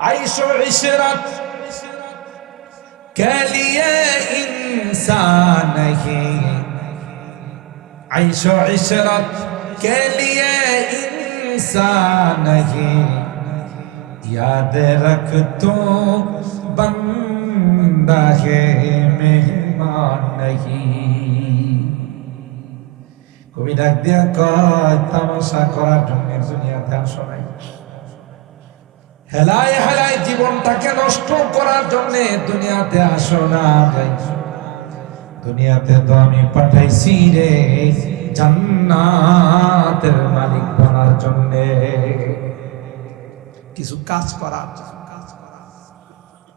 ISEER Ishrat के लिए इंसान नहीं, आइशो इशरत के लिए इंसान नहीं, याद रख तू बंदा है मेहमान नहीं। कवि डाक দিয়া কয় তামাশা করার জন্য দুনিয়াতে আসো নাই, হেলায় হেলায় জীবনটাকে নষ্ট করার জন্য দুনিয়াতে আসো না। দুনিয়াতে তো আমি পাঠাইছি রে জান্নাতের মালিক বনার জন্য, কিছু কাজ করার।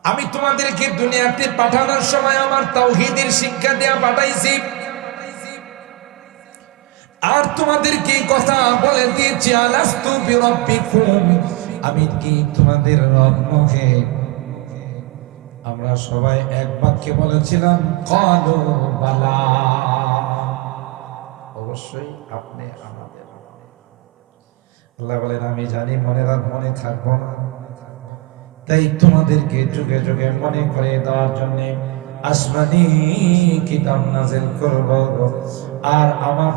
আমি তোমাদেরকে দুনিয়াতে পাঠানোর সময় আমার তাওহীদের শিক্ষা দেয়া পাঠাইছি, আর তোমাদেরকে কথা বলে দিয়েছি আলাস্তু বিরাব্বিকুম, আমি কি তোমাদের রব নহে? আমরা সবাই এক বাক্যে বলেছিলাম ক্বালু বালা, অবশ্যই আপনি আমাদের। আল্লাহ বলেন আমি জানি মনে থাকবো না, তাই তোমাদেরকে যুগে যুগে মনে করে দেওয়ার জন্য আসমানি কিতাব নাযিল করব, আর আমার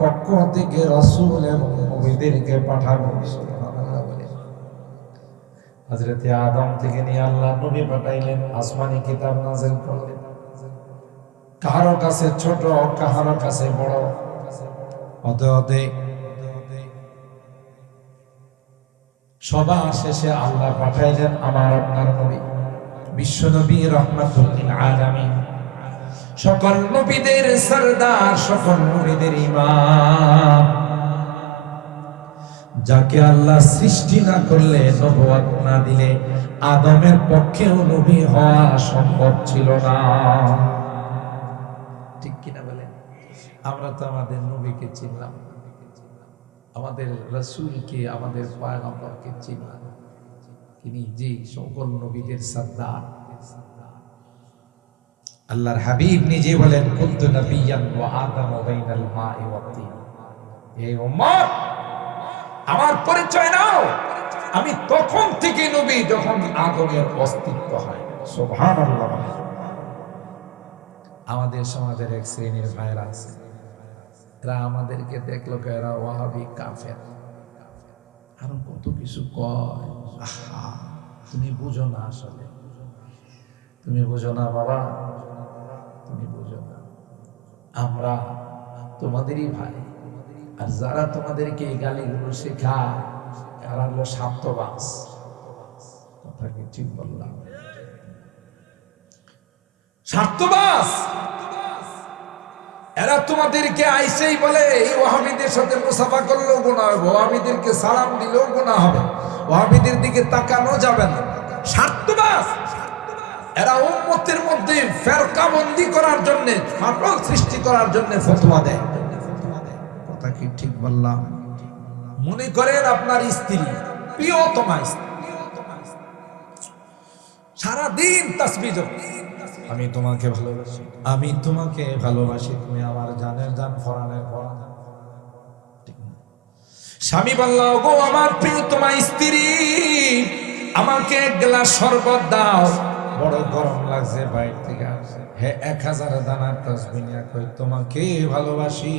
পক্ষ থেকে রাসূল এবং নবীদেরকে পাঠাবো। সুবহানাল্লাহ বলে হযরত আদম থেকে নিয়ে আল্লাহ নবী পাঠাইলেন, আসমানি কিতাব নাযিল করলেন, কারো কাছে ছোট কারো কাছে বড়। হতে সবার শেষে আল্লাহ পাঠাইলেন আমার আপনার নবী, বিশ্ব নবী রাহমাতুল লিল আলামিন, সকল নবীদের সরদার, সকল নবীদের ইমাম, যাকে আল্লাহ সৃষ্টি না করলে, নবুয়ত না দিলে আদমের পক্ষেও নবী হওয়া সম্ভব ছিল না। ঠিক কিনা বলেন? আমরা তো আমাদের নবীকে চিনলাম, আমাদের রাসূলকে, আমাদের পয়গম্বরকে চিনলাম, তিনি যে সকল নবীদের সরদার। আল্লাহর হাবিব নিজে বলেন কুনতু নাবিয়্যান ওয়া আদামু বাইনাল মাই ওয়াত তিন, এই উম্মত আমার পরিচয় নাও, আমি তখন থেকে নবী যখন আদমের অস্তিত্ব হয়। সুবহানাল্লাহ। আমাদের সমাজের এক শ্রেণীর ভাইরা আছে, এরা আমাদেরকে দেখলো এরা ওয়াহাবি কাফের, আরো কত কিছু কয়। আহা, তুমি বুঝো না, আসলে তুমি বুঝো না বাবা, তুমি বুঝো না, আমরা তোমাদেরই ভাই। আর যারা তোমাদেরকে এই গালিগুলো শেখায় এরা হলো স্বার্থবাজ। কথা কি ঠিক বললাম? স্বার্থবাজ এরা তোমাদেরকে আইসেই বলে এই ওয়াহাবিদের সাথে মুসাফা করলেও গুনাহ হবে, ওয়াহাবিদেরকে সালাম দিলেও গুনাহ হবে, ওয়াহাবিদের দিকে তাকানো যাবে না। স্বার্থবাজ এরা উম্মতের মধ্যে ফেরকাবন্দি করার জন্য, ফাটল সৃষ্টি করার জন্য ফতোয়া দেয়। কথা কি ঠিক বললাম? মনে করেন আপনার স্ত্রী, প্রিয়তমা স্ত্রী, সারাদিন তাসবিহ জপে, আমি তোমাকে ভালোবাসি, আমি তোমাকে ভালোবাসি, তুমি আমার জানের জান, ফরানের ফরান। স্বামী বলল, গো আমার প্রিয়তমা স্ত্রী, আমাকে এক গ্লাস শরবত দাও, বড় গরম লাগছে, বাইরে থেকে আসছে। হে 1000 দানার তাসবিহ নিয়ে কই তোমাকে ভালোবাসি,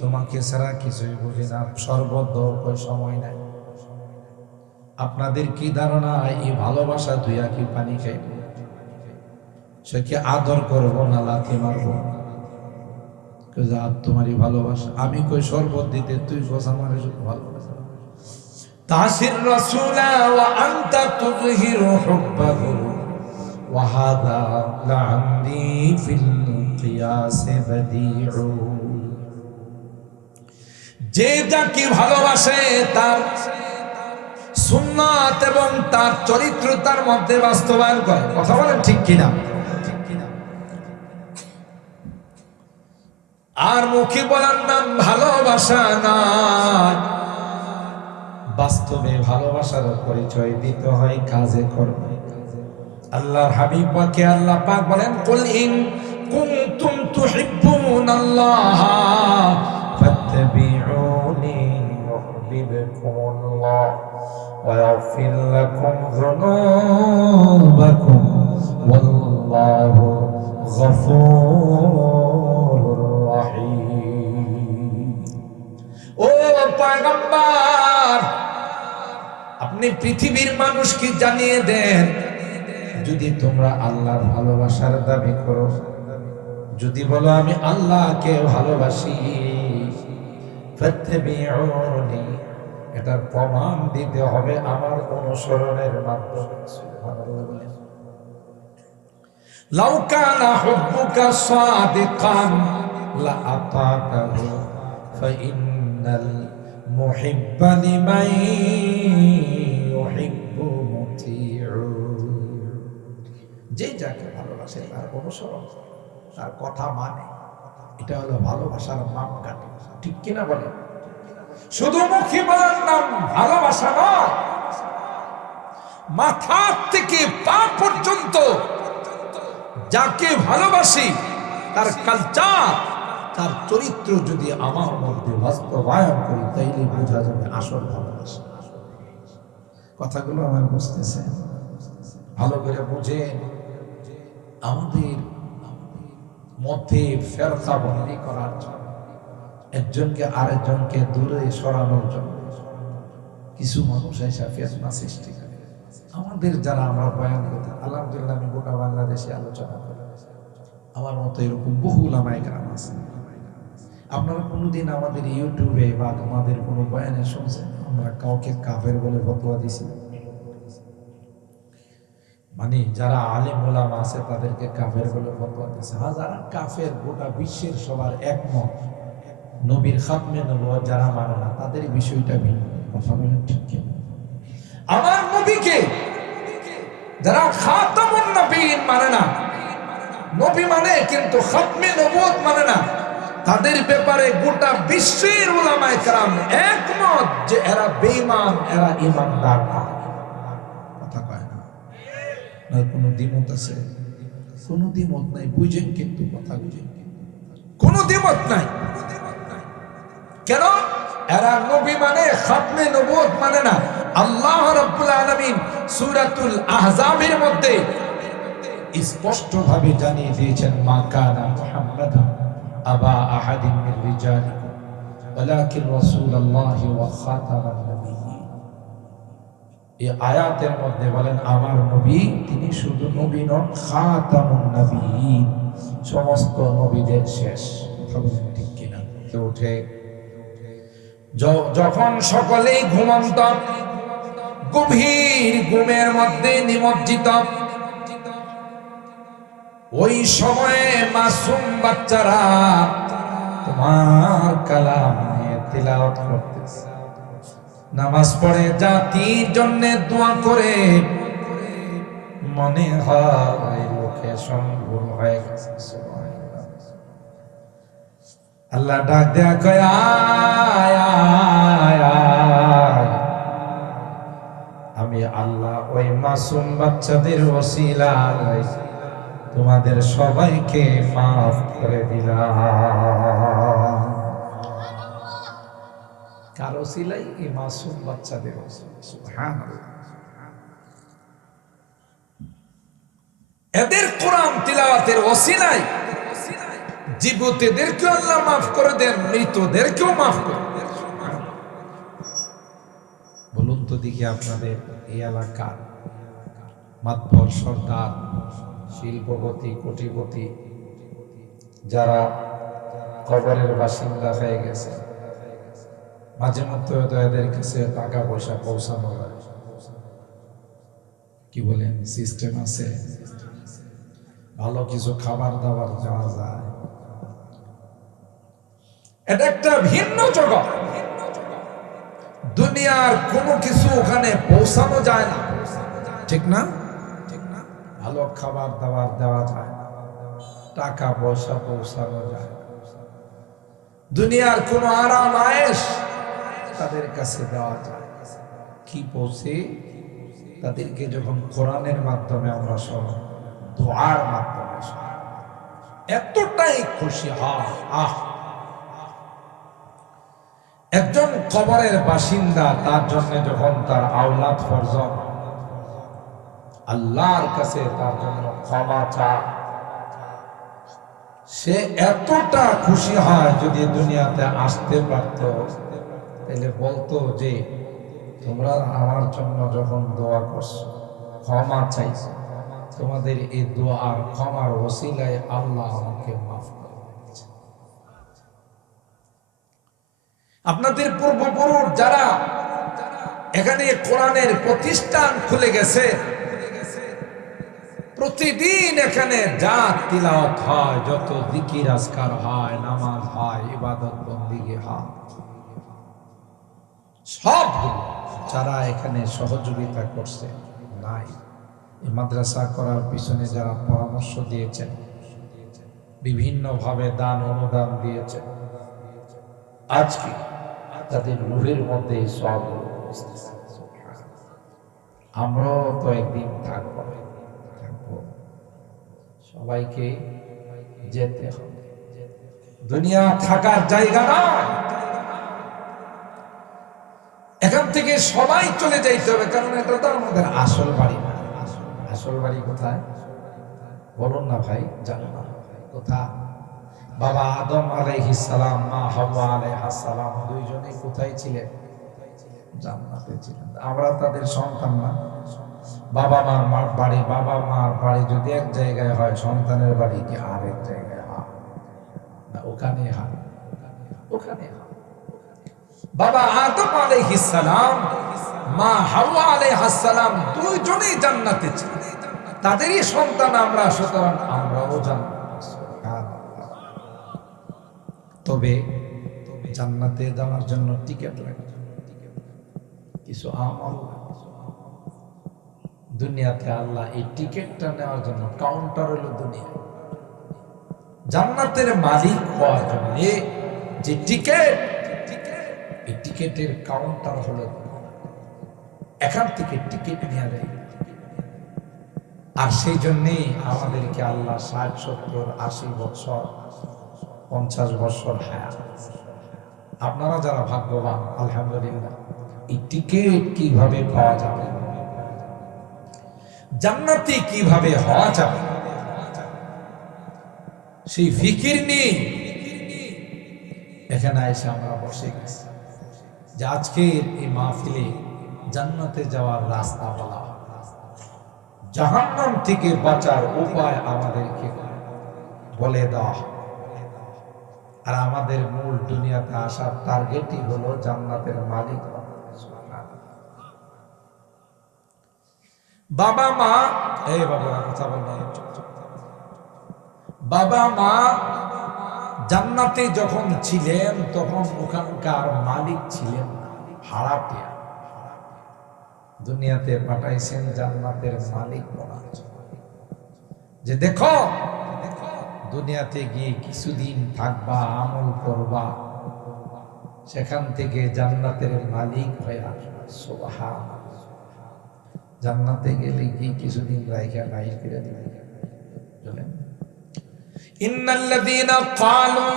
তোমাকে ছাড়া কিছুই বুঝি না, শরবত দাও, কই সময় নাই। আপনাদের কি ধারণা এই ভালোবাসা দুইয়া কি পানি খাইব? সে কি আদর করবো না লাথি মারবো? তোমারই ভালোবাসা, আমি কই শরবত দিতে, তুই কোস আমার ভালোবাসা। তাসির রাসূলা ওয়া আনতা তুযহিরু হুব্বাহু ওয়া হাদা লা'আমদি ফিল কিয়াস বাদিউ। যে যাকে ভালোবাসে তার সুন্নাত এবং তার চরিত্র তার মধ্যে বাস্তবায়ন করে। কথা বলেন ঠিক কিনা? আর মুখে বলার নাম ভালোবাসা না, বাস্তবে ভালোবাসার পরিচয় দিতে হয় কাজে কর্মে। আল্লাহর হাবিব পাকে আল্লাহ পাক বলেন, কুল ইন কুনতুম তুহিব্বুনাল্লাহ ফাত্তাবিউনি ইউহিব্বুকুমুল্লাহ ويغفر لكم ذنوبكم والله غفور رحيم ও পয়গম্বর আপনি পৃথিবীর মানুষকে জানিয়ে দেন যদি তোমরা আল্লাহর ভালোবাসার দাবি করো যদি বলো আমি আল্লাহকে ভালোবাসি ফাত্তাবিউনি এটার প্রমাণ দিতে হবে আমার অনুসরণের মাধ্যমে সুবহানাল্লাহ বলেন লাউ কানা হুব্বুকা সাদিকান লা আতাতাহু ফাইন্নাল মুহিব্বা লিমান ইউহিব্বু মুতিউ যে যাকে ভালোবাসে তার অনুসরণ তার কথা মানে এটা হলো ভালোবাসার মাপকাঠি ঠিক কিনা বলে শুধু মুখে বলার নাম ভালোবাসা নয় মাথা থেকে পা পর্যন্ত যাকে ভালোবাসি তার কালচার তার চরিত্র যদি আমার মধ্যে বাস্তবায়ন করি তাইলে বোঝা যাবে আসল ভালোবাসা কথাগুলো আমার বুঝতেছে ভালো করে বুঝে আমাদের মধ্যে ফেরকা বন্দি করার জন্য একজনকে আরেকজনকে দূরে সরানোর জন্য কিছু মানুষ এসে ফেতনা সৃষ্টি করে আমাদের যারা আমরা বয়ান করতে আলহামদুলিল্লাহ আমি গোটা বাংলাদেশে আলোচনা করি আমার মতো এরকম বহু উলামায়ে কেরাম আছে আপনারা কোনোদিন আমাদের ইউটিউবে বা আমাদের কোনো বয়ানে শুনছেন আমরা কাউকে কাফের বলে ফতোয়া দিছি মানে যারা আলেম ওলামা আছে তাদেরকে কাফের বলে ফতোয়া দিয়েছে যারা কাফের গোটা বিশ্বের সবার একমত নবীর খাতমে নবুয়ত যারা মানে না তাদের বিষয়টা ভিন্ন কথা বলেন ঠিক কি আমার নবীকে যারা খাতামুন নবীন মানে না নবী মানে কিন্তু খাতমে নবুয়ত মানে না তাদের ব্যাপারে গোটা বিশ্বের উলামায়ে কেরাম একমত যে এরা বেঈমান এরা ঈমানদার না কথা কয় না না কোনো দ্বিমত আছে কোনো দ্বিমত নাই বুঝেন কিন্তু কথা বুঝেন কোনো দ্বিমত নাই কেন এরা নবী মানে খাতমে নবুয়ত মানে না আল্লাহ রাব্বুল আলামিন সূরাতুল আহজাবের মধ্যে স্পষ্ট ভাবে জানিয়ে দিয়েছেন মা কানা মুহাম্মাদুন আবা আহাদিন মির রিজালিকুম ওয়ালাকিন রাসূলুল্লাহি ওয়া খাতামান নাবিয়্যিন এই আয়াতের মধ্যে বলেন আমার নবী তিনি শুধু নবী নন খাতামুন নাবিয়্যিন সমস্ত নবীদের শেষ কথা বলেন ঠিক কিনা উঠে যখন সকলেই ঘুমন্ত গভীর ঘুমের মধ্যে নিমজ্জিত ওই সময়ে মাসুম বাচ্চারা তোমার কালাম নিয়ে তিলাওয়াত করতেছে নামাজ পড়ে জাতির জন্য দোয়া করে মনে হয় লোকে সম্পূর্ণ হয়ে গেছে আল্লাহ ডাক দেয়া কয় আমি আল্লাহ ওই মাসুম বাচ্চাদের ওসিলায় তোমাদের সবাইকে মাফ করে দিলাম কার ওসিলাই এই মাসুম বাচ্চাদের ওসিলা সুবহানাল্লাহ এদের কোরআন তিলাওয়াতের ওসিলাই জীবিতদেরকে আল্লাহ মাফ করে দেন মৃতদেরকেও মাফ করে দেন বলুন তো দেখি আপনাদের এই এলাকার মাতবর সর্দার শিল্পপতি কোটিপতি যারা কবরের বাসিন্দা হয়ে গেছে মাঝে মধ্যে হয়তো এদের কাছে টাকা পয়সা পৌঁছানো হয় কি বলেন সিস্টেম আছে ভালো কিছু খাবার দাবার দেওয়া যায় এটা একটা ভিন্ন জগৎ দুনিয়ার কোনো কিছু ওখানে পৌঁছানো যায় না ঠিক না ভালো খাবার দাবার দেওয়া যায় টাকা পয়সা পৌঁছানো যায় দুনিয়ার কোনো আরাম আয়েশ তাদের কাছে দেওয়া যায় কি পৌঁছে তাদেরকে যখন কোরআনের মাধ্যমে আমরা সব দোয়ার মাধ্যমে এতটাই খুশি হয় একজন কবরের বাসিন্দা তার জন্য যখন তার আওলাদ ফরজন আল্লাহর কাছে তার জন্য ক্ষমা চায়, সে এতটা খুশি হয় যদি দুনিয়াতে আসতে পারত, তাহলে বলতো যে তোমরা আমার জন্য যখন দোয়া করছো, ক্ষমা চাইছো, তোমাদের এই দোয়া আর ক্ষমার ওসিলায় আল্লাহ আমাকে মাফ করে দিয়েছে। আপনাদের পূর্বপুরুষ যারা এখানে কোরআনের প্রতিষ্ঠান খুলে গেছে, প্রতিদিন এখানে যা তিলাওয়াত হয়, যত জিকির আজকার হয়, নামাজ হয়, ইবাদত বন্দেগী হয়, সব যারা এখানে সহযোগিতা করছে, নাই এই মাদ্রাসা করার পিছনে যারা পরামর্শ দিয়েছেন, বিভিন্নভাবে দান অনুদান দিয়েছেন, আজকে তাদের রূহের মধ্যে সব আমরাও তো একদিন থাকবো, সবাইকে যেতে হবে। দুনিয়া থাকার জায়গা নয়, এখান থেকে সবাই চলে যাইতে হবে, কারণ এটা তো আমাদের আসল বাড়ি না। আসল বাড়ি কোথায় বলুন না ভাই? জানো না কোথায়? বাবা আদম আলাইহিস সালাম, মা হাওয়া আলাইহাস সালাম দুইজনেই কোথায় ছিলেন? জান্নাতে ছিলেন। আমরা তাদের সন্তান না। বাবা মার বাড়ি, বাবা মার বাড়ি যদি এক জায়গায় হয়, সন্তানের বাড়ি কি আরেক জায়গায় হয় না? ওখানে হয়, ওখানে হয়। বাবা আদম আলাইহিস সালাম, মা হাওয়া আলাইহাস সালাম দুইজনেই জান্নাতে ছিলেন, তাদেরই সন্তান আমরা, সুতরাং আমরাও জান্নাতে। তবে জান্নাতে যাওয়ার জন্য টিকিট লাগে, কিছু আমল। দুনিয়াতে আল্লাহ এই টিকিটটা নেওয়ার জন্য কাউন্টার হলো দুনিয়া, জান্নাতের মালিক হওয়ার জন্য যে টিকিট, এই টিকিটের কাউন্টার হলো এখান থেকে টিকিট নেওয়া যায়। আর সেই জন্যেই আমাদেরকে আল্লাহ 60, 70, 80 বছর, 50 বছর হায়াত। আপনারা যারা ভাগ্যবান, আলহামদুলিল্লাহ। এই টিকিট কিভাবে পাওয়া যাবে, জান্নাতি কিভাবে হওয়া যাবে, সেই ফিকির নেই। এখানে এসে আমরা বসে গেছি যে আজকের এই মাহফিলে জান্নাতে যাওয়ার রাস্তা বলা, জাহান্নাম থেকে বাঁচার উপায় আমাদেরকে বলে দেওয়া। আর আমাদের মূল দুনিয়াতে আসার টার্গেটই হলো জান্নাতের মালিক। বাবা মা, এই বাবা কথা বলবেন, বাবা মা জান্নাতে যখন ছিলেন তখন ওখানকার মালিক ছিলেন ভাড়াটিয়া, দুনিয়াতে পাঠাইছেন জান্নাতের মালিক বলার জন্য, যে দেখো দুনিয়াতে গিয়ে কিছুদিন থাকবা, আমল করবা, সেখান থেকে জান্নাতের মালিক হয়ে আসবা। সুবহানাল্লাহ। জান্নাতে গেলে কি কিছুদিন রাইখা বাইর করে দিবেন? বলেন, ইন্নাল্লাযীনা ক্বালু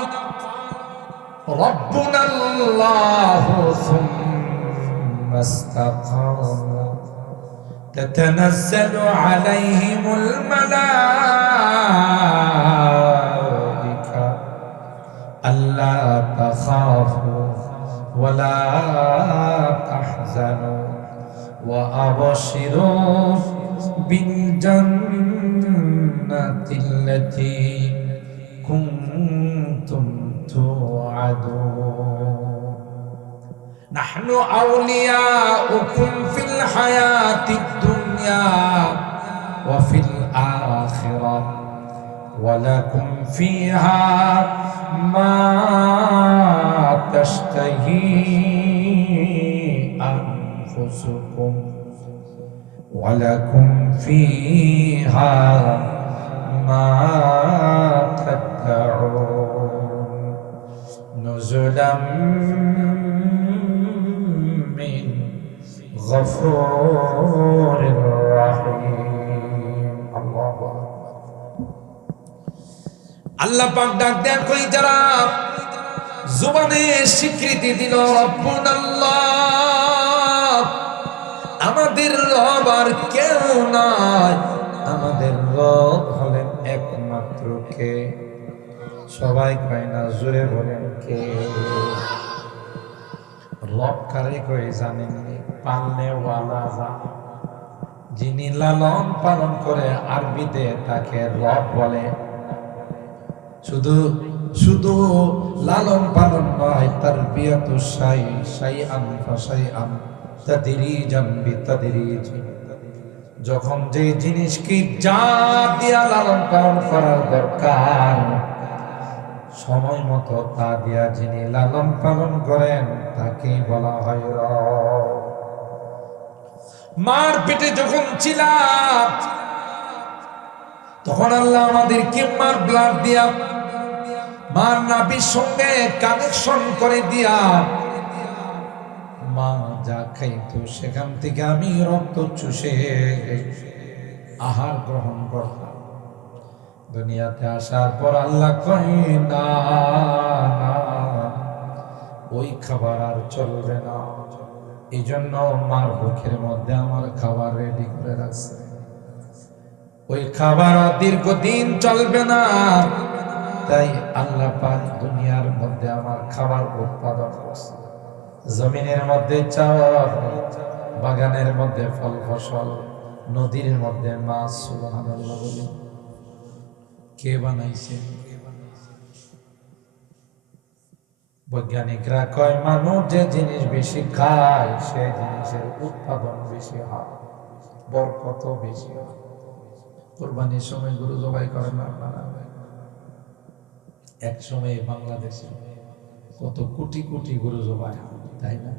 রাব্বুনাল্লাহু সুম্মা ইসতাকামু তাতানাজ্জালু আলাইহিমুল মালায়েকা আল্লা তাখাফু ওয়া লা তাহজানু وأبشروا بالجنة التي كنتم توعدون نحن أولياؤكم في الحياة الدنيا وفي الآخرة ولكم فيها ما تشتهي أنفسكم ولكم فيها ما تدعون نزلا من غفور رحيم الله أكبر। আল্লাহ পাক ডাক দেন, কই যারা জবানে স্বীকৃতি দিল রব্বুনাল্লাহ, আমাদের রব আর কেউ নাই, আমাদের রব হলেন একমাত্র কে? সবাই কয় না, জোরে বলেন কে? রব কারে কয় জানেননি? পালনে ওয়ালা, যিনি লালন পালন করে, আরবিতে তাকে রব বলে। শুধু শুধু লালন পালন নয়, তারবিয়াতু শাইআন ফাশাইআন তাদরিজান বিতাদরিজ। যখন যে জিনিসকে যা দিয়া লালন পালন করার দরকার, সময় মতো তা দিয়া যিনি লালন পালন করেন তাকে বলা হয় রব। মার পেটে যখন ছিলাম, তখন আল্লাহ আমাদেরকে মার ব্লাড দিয়া, মার নাভির সঙ্গে কানেকশন করে দিয়া, মা যা খাইতো সেখান থেকে আমি রক্ত চুষে আহার গ্রহণ করতাম। দুনিয়াতে আসার পর আল্লাহ কয় না, ওই খাবার আর চলবে না। এই জন্য মার বুকের মধ্যে আমার খাবার রেডি করে রাখছে। ওই খাবার দীর্ঘদিন চলবে না, তাই আল্লাহ পাক দুনিয়ার মধ্যে আমার খাবার উৎপাদন করছে। জমিনের মধ্যে চাষ, বাগানের মধ্যে ফল ফসল, নদীর মধ্যে মাছ। সুবহানাল্লাহ বলি। কে বানাইছে? বৈজ্ঞানিকরা কয় মানুষ যে জিনিস বেশি খায় সেই জিনিসের উৎপাদন বেশি হয়, বরকত বেশি হয়। কুরবানির সময় গরু জবাই করেন আপনারা? এক সময় বাংলাদেশে কত কোটি কোটি গরু জবাই হয়, তাই না?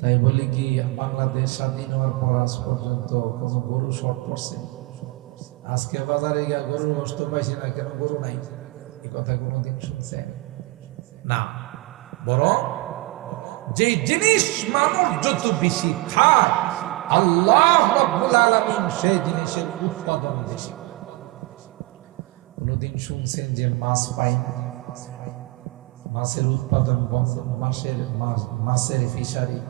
তাই বলি কি, বাংলাদেশ স্বাধীন হওয়ার পর আজ পর্যন্ত কোন গরু শর্ট পড়ছে? আজকে বাজারে গিয়ে গরুর গোশত পাইছি না, কেন গরু নাই? এই কথা কোনোদিন শুনছেন না? বরং যে জিনিস মানুষ যত বেশি খায়, আল্লাহ রাব্বুল আলামিন সেই জিনিসের উৎপাদন বেশি। কোনদিন শুনছেন যে মাছ পাই না? মাছের উৎপাদন বন্ধ, মাছের ফিশারি,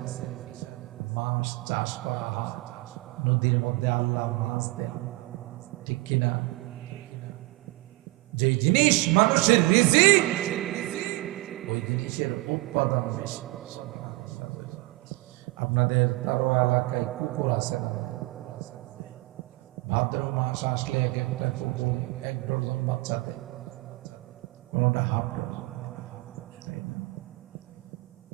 মাছ চাষ করা হয়, নদীর মধ্যে আল্লাহ মাছ দেন, ঠিক কিনা? যে জিনিস মানুষের রিজিক, ওই জিনিসের উৎপাদন বেশি। আপনাদের তারো এলাকায় কুকুর আছে না? ভাদ্র মাস আসলে এক একটা কুকুর 1 ডজন বাচ্চা দেয়, কোনোটা হাফ ডজন, তাই না?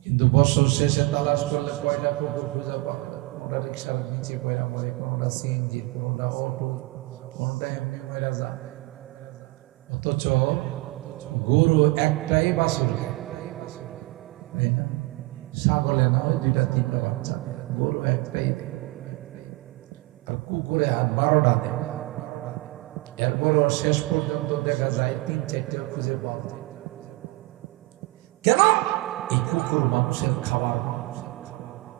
কিন্তু বছর শেষে তালাশ করলে কয়টা কুকুর খুঁজে পাবে? কোনোটা রিক্সার নিচে পয়রা মরে, কোনোটা সিএনজি, কোনোটা অটো, কোনোটা এমনি মরা যায়। অথচ গরু একটাই বাছুর খায়, তাই না? ছাগলে না হয় 2টা-3টা বাচ্চা দেয়, গরু একটাই দেয়। আর কুকুরে 12টা দেয়। এরপরও শেষ পর্যন্ত দেখা যায় 3-4টা খুঁজে পাওয়া যায়। কেন? এই কুকুর মানুষের খাবার,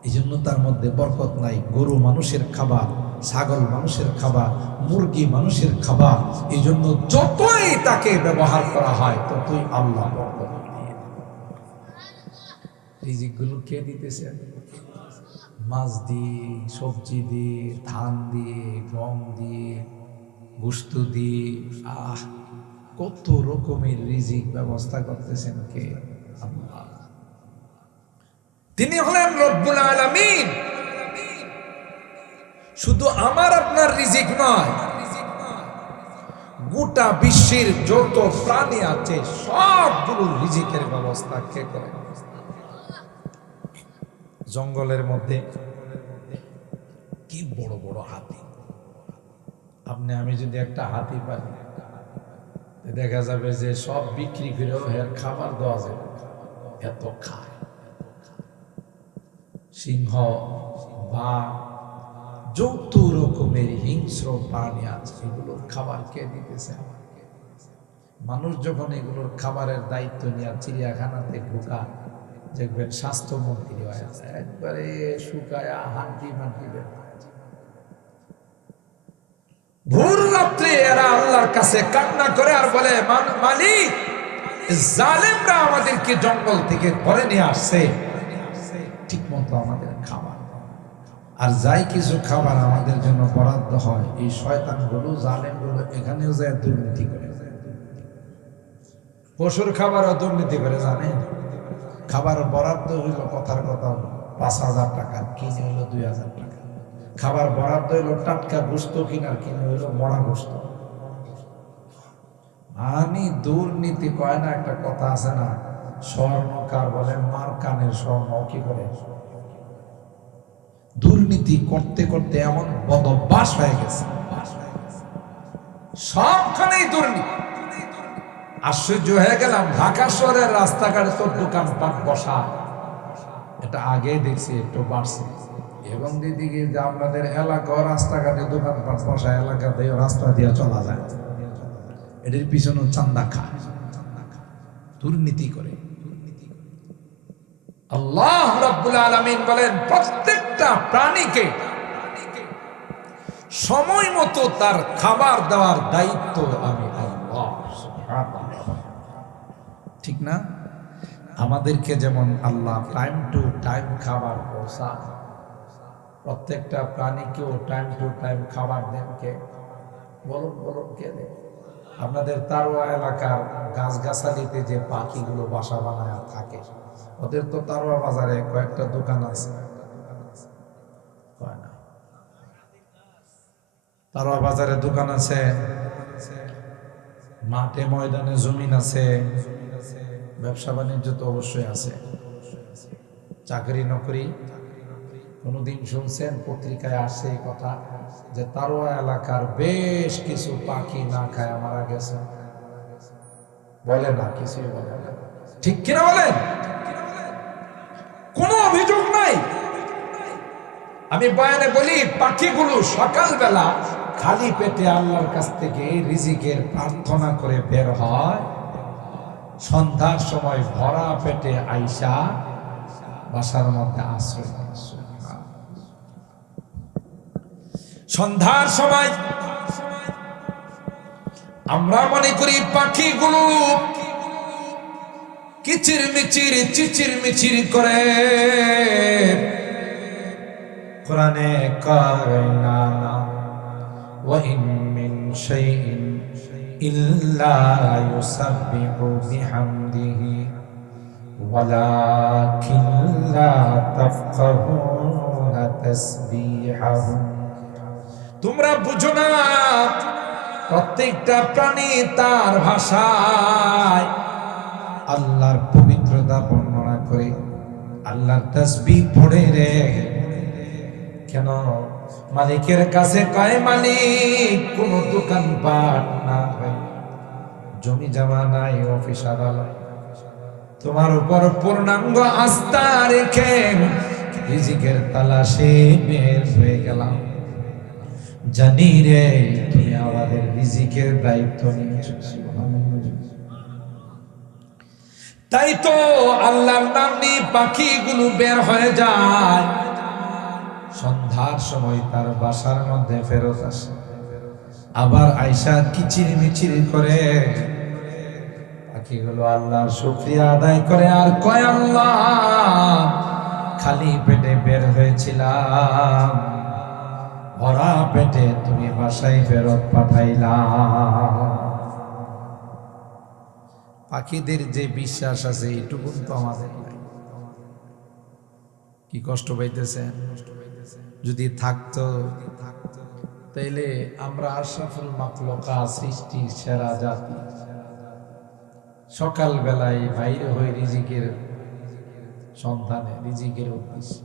এই জন্য তার মধ্যে বরকত নাই। গরু মানুষের খাবার, ছাগল মানুষের খাবার, মুরগি মানুষের খাবার। এই জন্য যতই তাকে ব্যবহার করা হয় ততই আল্লাহ বরকত দিয়ে। রিজিকগুলো কে দিতেছে? মাছ দিয়ে, সবজি দিয়ে, ধান দিয়ে, গম দিয়ে, গোশত দিয়ে, কত রকমের রিজিক ব্যবস্থা করতেছেন কে? আল্লাহ। তিনি হলেন রব্বুল আলামিন। শুধু আমার আপনার রিজিক নয়, গোটা বিশ্বের যত প্রাণী আছে সবগুলো রিজিকের ব্যবস্থা কে করে? জঙ্গলের মধ্যে কি বড় বড় হাতি। আমি যদি একটা হাতি পাই, দেখা যাবে যে সব বিক্রি করেও এর খাবার দেওয়া যাবে, এত খায়। সিংহ, বাঘ, যত রকমের হিংস্র প্রাণী আছে, এগুলোর খাবার কে দিতেছে? মানুষ যখন এগুলোর খাবারের দায়িত্ব নিয়ে চিড়িয়াখানাতে ঢোকা, দেখবেন স্বাস্থ্যমন্ত্রী হয়ে আছে, একবারে শুকায়া হাড্ডি মাড্ডি বের। ভোর রাত্রে এরা আল্লাহর কাছে কান্না করে আর বলে, মালিক জালেমরা আমাদেরকে জঙ্গল থেকে ধরে নিয়ে আসছে ঠিক মতো আমাদের খাবার, আর যাই কিছু খাবার আমাদের জন্য বরাদ্দ হয়, এই শয়তানগুলো জালেমগুলো এখানেও যায় দুর্নীতি করে। পশুর খাবারও দুর্নীতি করে, জানেন? খাবার বরাদ্দ হইল কথার কথা 5,000 টাকা, কিনে হইলো 2,000 টাকা। খাবার বরাদ্দ হইলো টাটকা গোস্ত কিনার, কিনে হইলো মরা গোস্ত। আমি দুর্নীতি কয় না, একটা কথা আছে না, স্বর্ণকার বলে মার কানের স্বর্ণ কি করে। দুর্নীতি করতে করতে এমন বদভ্যাস হয়ে গেছে, সবখানেই দুর্নীতি। আশ্চর্য হয়ে গেলাম, ঢাকা শহরের রাস্তাঘাটে তো দোকানপাট বসা, এটা আগেই দেখছি, একটু বাড়ছে। এবং দিদিকে যে আপনাদের এলাকা রাস্তাঘাটে দোকানপাট বসা, এলাকাতে রাস্তা দিয়ে চলা যায়, এটির পিছনে চান্দা খায়, দুর্নীতি করে। আল্লাহ রাব্বুল আলামিন বলেন, প্রত্যেকটা প্রাণীকে সময় মতো তার খাবার দেওয়ার দায়িত্ব আমি আল্লাহ। ঠিক না? আমাদেরকে যেমন আল্লাহ টাইম টু টাইম খাবার পৌঁছায়, প্রত্যেকটা প্রাণীকেও টাইম টু টাইম খাবার দেন কে? বলুন বলুন, কে দেন? আপনাদের তারোয়া এলাকার গাছগাছালিতে যে পাখিগুলো বাসা বানায় থাকে, ওদের তো তারোয়া বাজারে কয়েকটা দোকান আছে, তারোয়া বাজারে দোকান আছে, মাঠে ময়দানে জমিন আছে, ব্যবসা বাণিজ্য তো অবশ্যই আছে, চাকরি নকরি। কোনদিন শুনছেন পত্রিকায় আসছে এই কথা যে তারোয়া এলাকার বেশ কিছু পাখি না খায় মারা গেছে? বলে না, কিছুই বলে না, ঠিক কিনা বলেন? কোনো অভিযোগ নাই। আমি বয়ানে বলি, পাখিগুলো সকালবেলা খালি পেটে আল্লাহর কাছ থেকে রিজিকের প্রার্থনা করে বের হয়, সন্ধ্যার সময় ভরা পেটে আইসা বাসার মধ্যে আশ্রয় নেয়। সন্ধ্যার সময় আমরা মনে করি পাখিগুলো কিচির মিচির চিচির মিচির করে, কোরআনে কয় না না, ওয়া ইন মিন শাইইন ইল্লা ইউসাব্বিহু বিহামদিহি ওয়ালাকিন লা তাফকাহুনা তাসবিহাহুম। তোমরা বুঝো না, প্রত্যেকটা প্রাণী তার ভাষায় আল্লাহর পবিত্রতা বর্ণনা করে, আল্লাহর তাসবিহ পড়ে রে। কেন? মালিকের কাছে কয়, মালিক কোন দোকানপাট না হয়, জমি জমা নাই, অফিস আদালত, তোমার উপর পূর্ণাঙ্গ আস্থা রেখে রিজিকের তালাশে বের হয়ে গেলাম। জানি রে তুমি আমাদের রিজিকের দায়িত্ব নিয়েছো। তাই তো আল্লাহর নাম নিয়ে পাখিগুলো বের হয়ে যায়, সন্ধ্যার সময় তার বাসার মধ্যে ফেরত আসে, আবার আয়সা কিচির মিচির করে পাখিগুলো আল্লাহর শুকরিয়া আদায় করে, আর কয়, আল্লাহ খালি পেটে বের হয়েছিলাম, ভরা পেটে তুমি বাসায় ফেরত পাঠাইলা। পাখিদের যে বিশ্বাস আছে এইটুকু তো আমাদের নাই। কি কষ্ট পাইতেছেন? যদি থাকতো তাইলে আমরা আশরাফুল মাখলুকা, সৃষ্টির সেরা জাতি, সকাল বেলায় বাইরে হয়ে রিজিকের সন্ধানে, রিজিকের উদ্দেশ্যে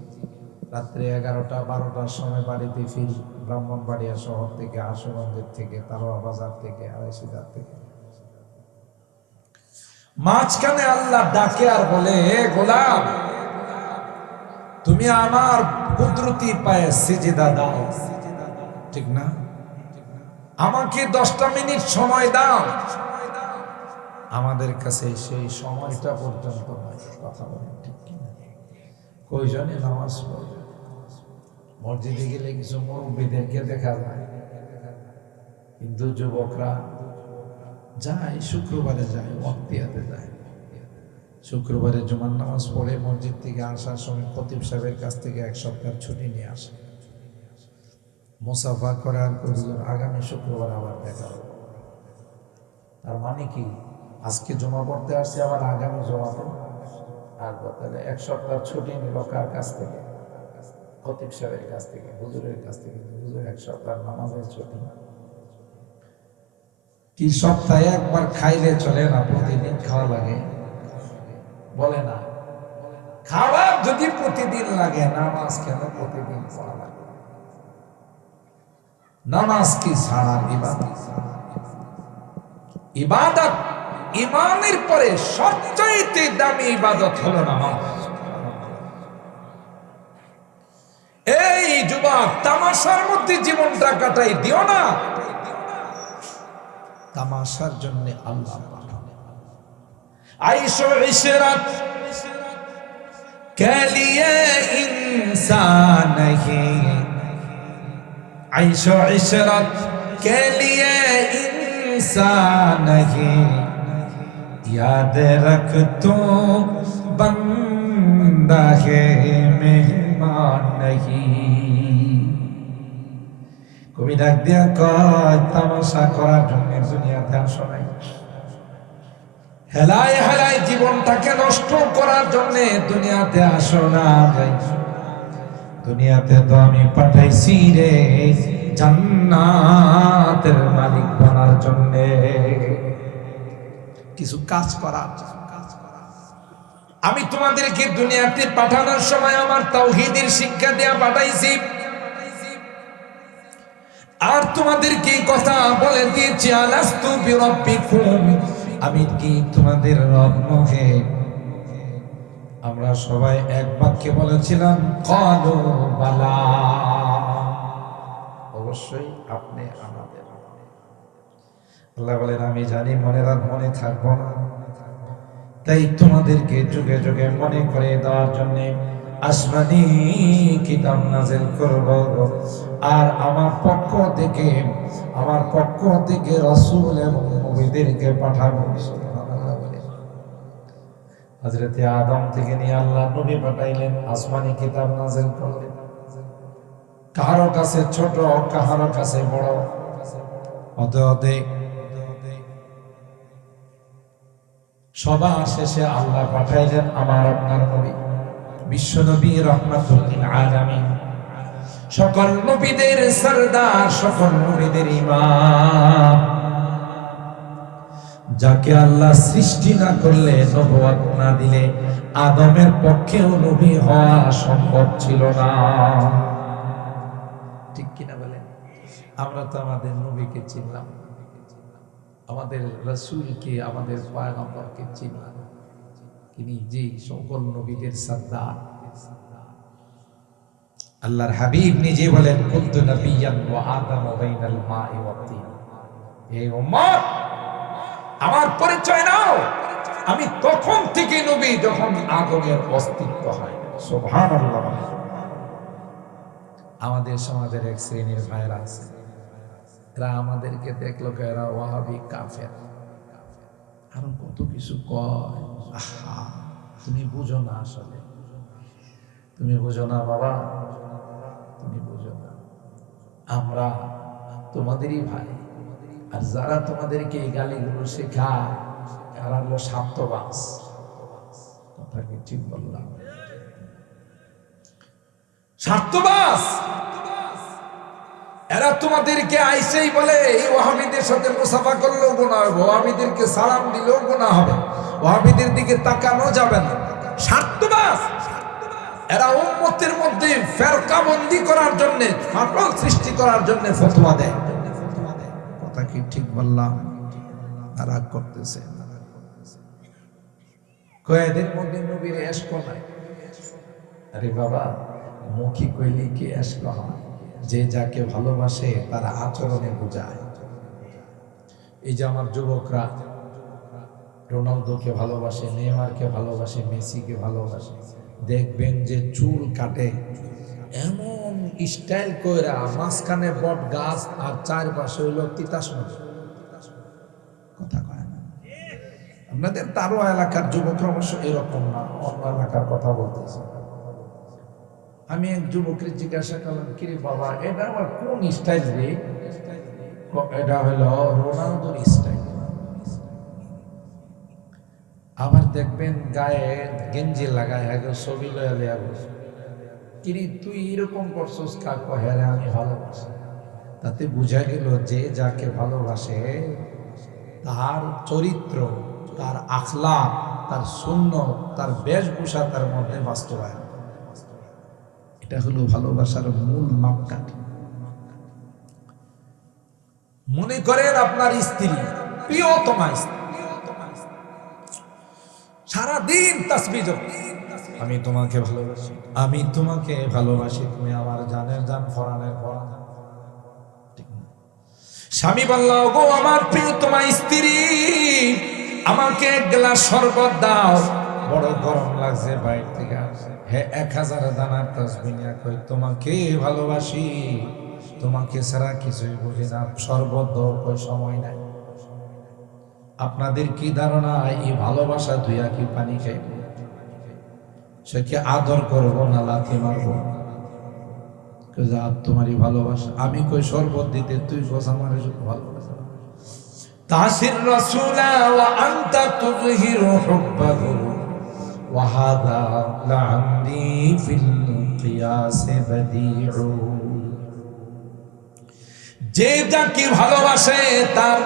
রাত্রে 11টা-12টার সময় বাড়িতে ফিরি, ব্রাহ্মণবাড়িয়া শহর থেকে, আশুগঞ্জের থেকে, তারোয়া বাজার থেকে, আড়াইশিদার থেকে। মাঝখানে আল্লাহ ডাকে আর বলে, গোলাম তুমি আমার কুদরতি পায়ে সিজদা দাও, ঠিক না? আমাকে 10টা মিনিট সময় দাও। আমাদের কাছে সেই সময়টা পর্যন্ত কথা বলে, ঠিক কিনা? কয়জনে নামাজ পড়ে? মসজিদে গেলে কিছু মুরব্বীদেরকে দেখা যায়, কিন্তু যুবকরা যায়, শুক্রবারে যায়, ওয়াক্তিয়াতে যায়। শুক্রবারে জুমার নামাজ পড়ে মসজিদ থেকে আসার সময় খতিব সাহেবের কাছ থেকে 1 সপ্তাহ ছুটি নিয়ে আসে, মুসাফা করে আর হুজুর আগামী শুক্রবার আবার দেখা হবে। তার মানে কি, আজকে জমা পড়তে আসছে, আবার আগামী জমাতে আসবো। তাহলে 1 সপ্তাহ ছুটি নিল কার কাছ থেকে? খতিব সাহেবের কাছ থেকে, হুজুরের কাছ থেকে। হুজুর 1 সপ্তাহ নামাজের ছুটি। কি সপ্তাহে একবার খাইলে চলে না? প্রতিদিন খাওয়া লাগে? বলে না, খাবার যদি প্রতিদিন লাগে, নামাজ কেন প্রতিদিন পড়া লাগে? নামাজ কি ছাড়া ইবাদত? ইবাদত, ইমানের পরে সবচাইতে দামি ইবাদত হলো নামাজ। এই যুবক, তামাশার মধ্যে জীবনটা কাটাই দিও না। তামাশার জন্য আল্লাহ পাঠান। আইশো ইশরাত কে লিয়ে ইনসান হে, আইশো ইশরাত কে লিয়ে ইনসান হে, याद रख तू बंदा है मेहमान नहीं। কবি ডাক দিয়া কয়, তামাশা করার জন্য দুনিয়াতে আসো নাই, হেলায় হেলায় জীবনটাকে নষ্ট করার জন্য দুনিয়াতে আসো না। দুনিয়াতে তো আমি পাঠাইছি রে জান্নাতের মালিক বনার জন্য, কিছু কাজ করার। আমি তোমাদেরকে দুনিয়াতে পাঠানোর সময় আমার তাওহীদের শিক্ষা দেয়া পাঠাইছি, আর তোমাদেরকে কথা বলে দিয়েছি, আলাস্তু বিরাব্বিকুম, আমি কি তোমাদের রব নহে? আমরা সবাই এক বাক্যে বলেছিলাম, ক্বালু বালা, অবশ্যই আপনি আমাদের। আল্লাহ বলেন, আমি জানি মনে থাকবো না, তাই তোমাদেরকে যুগে যুগে মনে করে দেওয়ার জন্য আসমানি কিতাব নাযিল করব, আর আমার পক্ষ থেকে রাসূল এবং নবীদেরকে পাঠাবো। সুবহানাল্লাহ বলে হযরত আদম থেকে নিয়ে আল্লাহ নবী পাঠাইলেন, আসমানি কিতাব নাযিল করলেন। কারো কাছে ছোট, কারো কাছে বড়, হতে সবার শেষে আল্লাহ পাঠাইলেন আমার আপনার নবী, বিশ্ব নবী রাহমাতুল লিল আলামিন, সকল নবীদের সরদার, সকল নবীদের ইমাম, যাকে আল্লাহ সৃষ্টি না করলে, নবুয়ত না দিলে আদমের পক্ষেও নবী হওয়া সম্ভব ছিল না। ঠিক কিনা বলেন? আমরা তো আমাদের নবীকে চিনলাম, আমাদের রাসূলকে, আমাদের পয়গম্বরকে চিনলাম, তিনি যে সকল নবীদের সরদার। আল্লাহর হাবিব নিজে বলেন, কুনতু নবিয়্যান ওয়া আদামু বাইনাল মাই ওয়াত তিন। এই উম্মত, আমার পরিচয় নাও, আমি তখন থেকে নবী যখন আদমের অস্তিত্ব হয়। সুবহানাল্লাহ। আমাদের সমাজের এক শ্রেণীর ভাইরা আছে, এরা আমাদেরকে দেখলো এরা ওয়াহাবি, কাফের, আরো কত কিছু কয়। আহা, তুমি বুঝো না, আসলে তুমি বুঝো না বাবা, তুমি বুঝো না। আমরা তোমাদেরই ভাই, আর যারা তোমাদেরকে এই গালিগুলো শেখায় এরা হলো স্বার্থবাজ। কথা কি ঠিক বললাম? স্বার্থবাজ এরা তোমাদেরকে আইসেই বলে, এই ওয়াহাবিদের সাথে মুসাফা করলেও গুনাহ হবে, ওয়াহাবিদেরকে সালাম দিলেও গুনাহ হবে, ওয়াহাবিদের দিকে তাকানো যাবে না। স্বার্থবাজ এরা উম্মতের মধ্যে ফেরকাবন্দি করার জন্য, ফাটল সৃষ্টি করার জন্য ফতোয়া দেয়। কথা কি ঠিক বললাম? আর রাগ করতেছে, কয়েদের মধ্যে নবীর এশক নাই। আরে বাবা, মুখী কইলে কি এশক হয়? যে যাকে ভালোবাসে তারা আচরণে বোঝায়। এই যে আমার যুবকরা রোনালদোকে ভালোবাসে, নেইমারকে ভালোবাসে, মেসিকে ভালোবাসে, দেখবেন যে চুল কাটে এমন স্টাইল কইরা, মাঝখানে বট গাছ আর চারপাশে হইল তিতাস নদী। কথা কয় আপনাদের তারও এলাকার যুবকরা অবশ্য এরকম না, অন্য এলাকার কথা বলতেছি। আমি এক যুবকের জিজ্ঞাসা করলাম, কিরে বাবা এটা আমার কোন স্টাইল রে? এটা হলো রোনালদোর স্টাইল। আবার দেখবেন গায়ে গেঞ্জি লাগায় আগে ছবি লয়া লিয়া বসে। কিরে তুই এরকম করছস কাক? হ্যাঁ আমি ভালোবাসি। তাতে বোঝা গেল যে যাকে ভালোবাসে তার চরিত্র, তার আখলাক, তার সুন্নত, তার বেশভূষা তার মধ্যে বাস্তবায়ন। এটা হলো ভালোবাসার মূল মাপকাঠি। মনে করেন আপনার স্ত্রী, প্রিয়তমা স্ত্রী, সারাদিন তাসবিহ জপে, আমি তোমাকে ভালোবাসি, আমি তোমাকে ভালোবাসি, তুমি আমার জানের জান, ফরানের ফরান। স্বামী বলল, গো আমার প্রিয়তমা স্ত্রী, আমাকে এক গ্লাস শরবত দাও, বড় গরম লাগছে, বাইরে থেকে আসে। হে 1000 দানার তাসবিহ নিয়ে কই, তোমাকে ভালোবাসি, তোমাকে ছাড়া কিছুই বুঝি না, শরবত দাও, কই সময় নাই। আপনাদের কি ধারণা এই ভালোবাসা দুইয়া কি পানি খাইব? সে কি আদর করবো না লাথি মারবো? তোমারই ভালোবাসা, আমি কই শরবত দিতে, তুই কোস আমার ভালোবাসা। তাসির রাসূলা ওয়া আনতা তুযহিরু হুব্বাহু ওয়া হাযা লা'আন্দি ফিল কিয়াস বাদিউ। যে যাকে ভালোবাসে তার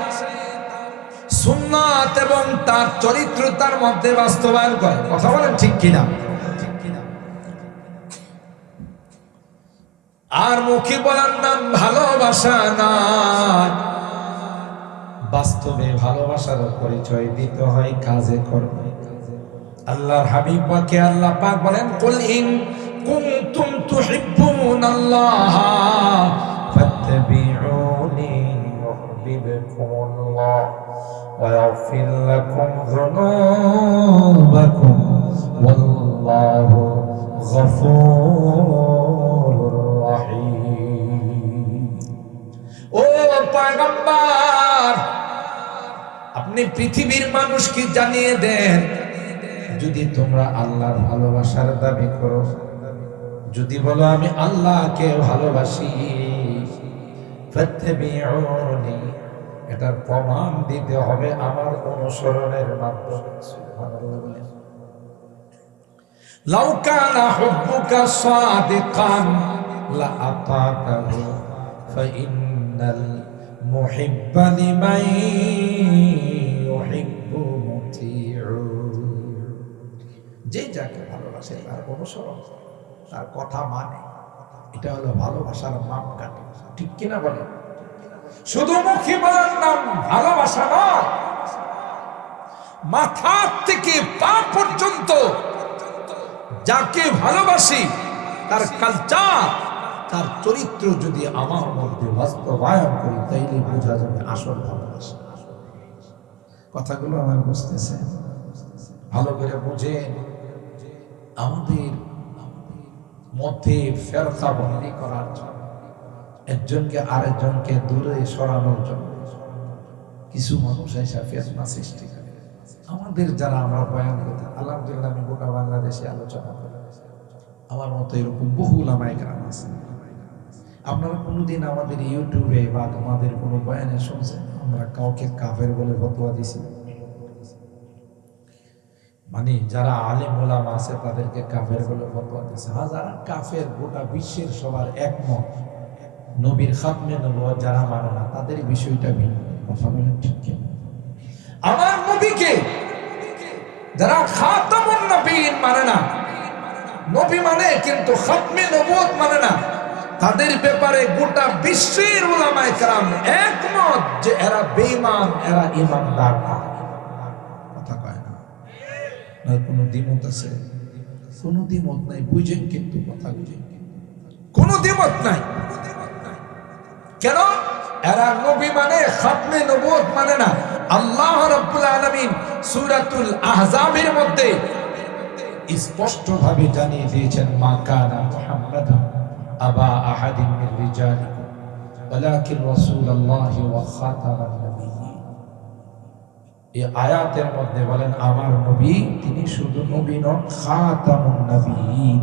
সুন্নাত এবং তার চরিত্র তার মধ্যে বাস্তবায়ন করে। কথা বলেন ঠিক কিনা? আর মুখে বলার নাম ভালোবাসা না, বাস্তবে ভালোবাসার পরিচয় দিতে হয় কাজে কর্মে। আল্লাহর হাবিব পাকে আল্লাহ পাক বলেন, কুল ইন কুনতুম তুহিব্বুনাল্লাহ ফাত্তাবিউনি ইউহিব্বুকুমুল্লাহ ওয়া ইয়াগফির লাকুম যুনুবাকুম ওয়াল্লাহু গফুরুর রাহিম। ও পয়গম্বর, আপনি পৃথিবীর মানুষকে জানিয়ে দেন, যদি তোমরা আল্লাহর ভালোবাসার দাবি করো, যদি বলো আমি আল্লাহকে ভালোবাসি, ফাত্তাবিউনি, এটার প্রমাণ দিতে হবে আমার অনুসরণের মাধ্যমে। সুবহানাল্লাহ বলেন। লাউ কানা হুব্বুকা সাদিকান লা আতাতাহু ফাইন্নাল মুহিব্বা লিমান ইউহিব্বু মুতিউ। যে যাকে ভালোবাসে তার অনুসরণ, তার কথা মানে, এটা হলো ভালোবাসার মাপকাঠি। ঠিক কিনা বলে? শুধু মুখে বলার নাম ভালোবাসা নয়, মাথা থেকে পা পর্যন্ত যাকে ভালোবাসি তার কালচার, তার চরিত্র যদি আমার মধ্যে বাস্তবায়ন করি, তাইলে বোঝা যাবে আসল ভালোবাসা। কথাগুলো আমার বুঝতেছে? ভালো করে বুঝে আমাদের মধ্যে ফেরকা বন্দি করার জন্য, একজনকে আরেকজনকে দূরে সরানোর জন্য কিছু মানুষ এসে ফেতনা সৃষ্টি করে। আমাদের যারা আমরা বয়ান করি, আলহামদুলিল্লাহ আমি গোটা বাংলাদেশে আলোচনা করি, আমার মতো এরকম বহু উলামায়ে কেরাম আছে। আপনারা কোনোদিন আমাদের ইউটিউবে বা আমাদের কোনো বয়ানে শুনছেন আমরা কাউকে কাফের বলে ফতোয়া দিছি? মানে যারা আলেম ওলামা আছে তাদেরকে কাফের বলে ফতোয়া দিছে। যারা কাফের গোটা বিশ্বের সবার একমত, নবীর খাতমে নবুয়ত যারা মানে না, তাদের বিষয়টা ভিন্ন। কথা বলেন ঠিক কি? আমার নবীকে যারা খাতামুন নবীন মানে না, নবী মানে কিন্তু খাতমে নবুয়ত মানে না, তাদের ব্যাপারে গোটা বিশ্বের উলামায়ে কেরাম একমত যে এরা বেঈমান, এরা ঈমানদার না। কথা কয় না? না কোনো দ্বিমত আছে? কোনো দ্বিমত নাই। বুঝেন কিন্তু, কথা বুঝেন, কোনো দ্বিমত নাই। কেন? এরা নবী মানে, খাতমে নবুয়ত মানে না। আল্লাহ রাব্বুল আলামিন সূরাতুল আহজাবের মধ্যে স্পষ্টভাবে জানিয়ে দিয়েছেন, মা কানা মুহাম্মাদুন আবা আহাদিন মির রিজালিকুম ওয়ালাকিন রাসূলুল্লাহি ওয়া খাতামান নাবিয়্যিন। এই আয়াতের মধ্যে বলেন আমার নবী তিনি শুধু নবী নন, খাতামুন নবীয়িন,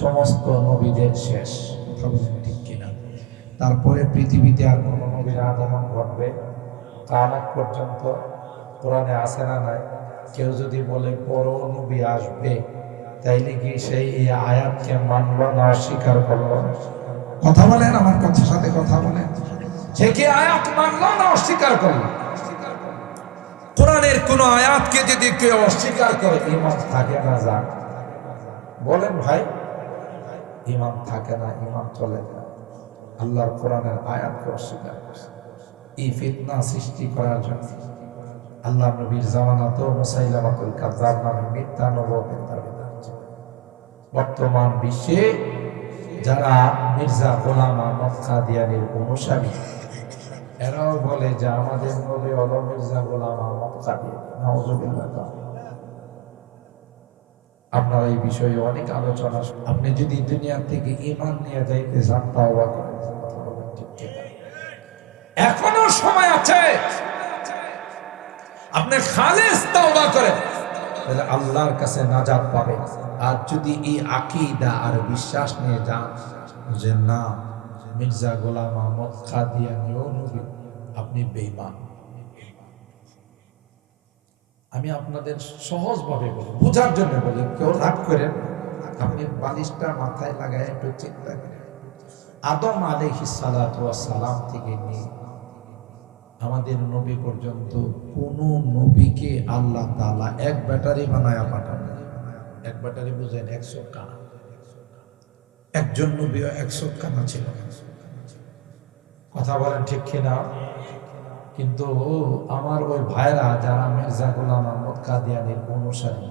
সমস্ত নবীদের শেষ। কথা বলেন ঠিক কিনা? তারপরে পৃথিবীতে আর কোন নবীর আগমন ঘটবে তার আগ পর্যন্ত কোরআনে আছে না নাই? কেউ যদি বলে বড় নবী আসবে, তাইলে কি সেই এই আয়াতকে মানল না অস্বীকার করলো? কথা বলেন, আমার কথার সাথে কথা বলেন। সে কি আয়াত মানল না অস্বীকার করলো? কোরআনের কোন আয়াতকে যদি কেউ অস্বীকার করে ঈমান থাকে না? যান বলেন ভাই, ঈমান থাকে না, ঈমান চলে না। আল্লাহর কোরআনের আয়াতকে অস্বীকার করছে এই ফিতনা সৃষ্টি করার জন্য। আল্লাহ নবীর জামানাতেও মুসাইলামাতুল কাযযাব নামে মিথ্যা নবুয়তের দাবিদার ছিল। বর্তমান বিশ্বে যারা মির্জা গোলাম আহমদ কাদিয়ানীর অনুসারী, এরাও বলে যে আমাদের নবী হলো মির্জা গোলাম আহমদ কাদিয়ানী। নাউযুবিল্লাহ। আপনারা এই বিষয়ে অনেক আলোচনা, আপনি যদি দুনিয়া থেকে ঈমান নিয়ে যাইতে চান তাওবা করেন। এখনো সময় আছে, আপনি খালেস তাওবা করেন, তাহলে আল্লাহর কাছে নাজাত পাবেন। আর যদি এই আকীদা আর বিশ্বাস নিয়ে যান যে না মির্জা গোলাম আহমদ কাদিয়ানীও নবী, আপনি বেঈমান। আমি আপনাদের সহজভাবে বলি, বোঝার জন্য বলি, কেউ রাগ করেন। আপনি বালিশটা মাথায় লাগায় একটু চিন্তা করেন, আদম আলাইহিস সালাতু ওয়াস সালাম থেকে নিয়ে আমাদের নবী পর্যন্ত কোন নবীকে আল্লাহ তাআলা এক ব্যাটারি বানায়া পাঠান। এক ব্যাটারি বুঝেন 100 কানা। একজন নবীও 100 কানা ছিল। কথা বলেন ঠিক কিনা? কিন্তু আমার ওই ভাইরা যারা মির্জা গোলাম আহমদ কাদিয়ানীর অনুসারী,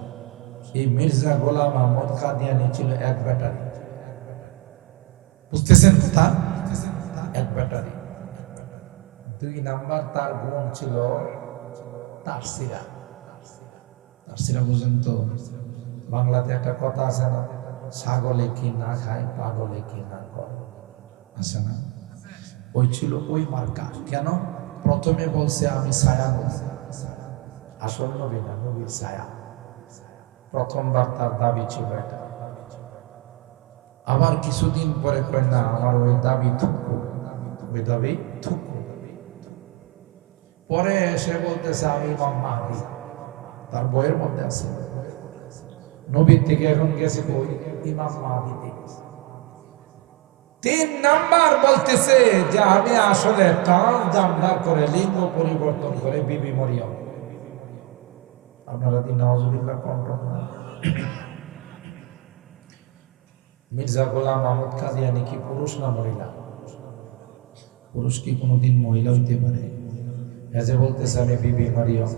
এই মির্জা গোলাম আহমদ কাদিয়ানী ছিল এক ব্যাটারি। বুঝতেছেন কথা? এক ব্যাটারি। 2 নাম্বার তার গুণ ছিল তাফসীরা। তাফসীরা বুঝেন তো? বাংলাতে একটা কথা আছে না, ছাগলে কি না খায় পাগলে কি না করে, আছে না? ওই ছিল ওই মার্কা। কেন? প্রথমে বলছে আমি ছায়া নবী, আসল নবী না, নবীর ছায়া। প্রথমবার তার দাবি ছিল এটা। আবার কিছুদিন পরে কয় না আমার ওই দাবি থুকু, ওই দাবি থুকু। পরে এসে বলতেছে আমি ইমাম মাহদী, তার বইয়ের মধ্যে আছে। নবীর থেকে এখন গেছে বই ইমাম মাহদী। 3 নাম্বার বলতেছে যে আমি আসলে ট্রান্সজেন্ডার করে লিঙ্গ পরিবর্তন করে বিবি মরিয়ম। আপনারা দিন নাউযুবিল্লাহ কন্ট্রোল না। মির্জা গোলাম আহমদ কাদিয়ানী কি পুরুষ না মহিলা? পুরুষ কি কোনোদিন মহিলা হইতে পারে? এজে বলতেছে আমি বিবি মরিয়ম।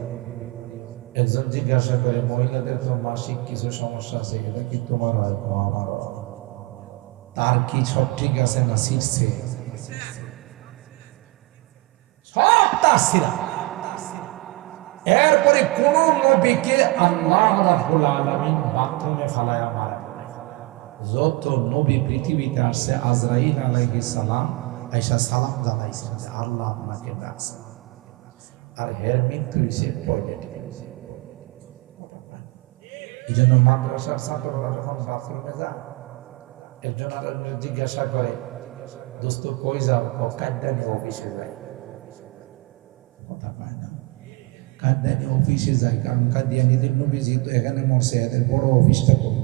একজন জিজ্ঞাসা করে মহিলাদের তো মাসিক কিছু সমস্যা আছে, এটা কি তোমার হয়? আমারও। তার কি সব ঠিক আছে না শীর্ষে? সব তাফসীরা। এরপরে কোন নবীকে আল্লাহ রাব্বুল আলামিন বাথরুমে ফালায়া মারেন। যত নবী পৃথিবীতে আসছে আজরাইল আলাইহিস সালাম আয়েশা সালাম জানাইছেন যে আল্লাহ আপনাকে ডাকছে, আর হের মৃত্যু হয়েছে টয়লেটে। এই জন্য মাদ্রাসার ছাত্ররা যখন বাথরুমে যায়, একজন আর জিজ্ঞাসা করে দোস্ত কই যাও? কাদ্যানি অফিসে যাই। কথা পায় না, কাদ্যানি অফিসে যাই, কারণ কাদিয়ানীদের নবী যেহেতু এখানে মরছে, এদের বড় অফিসটা করবে।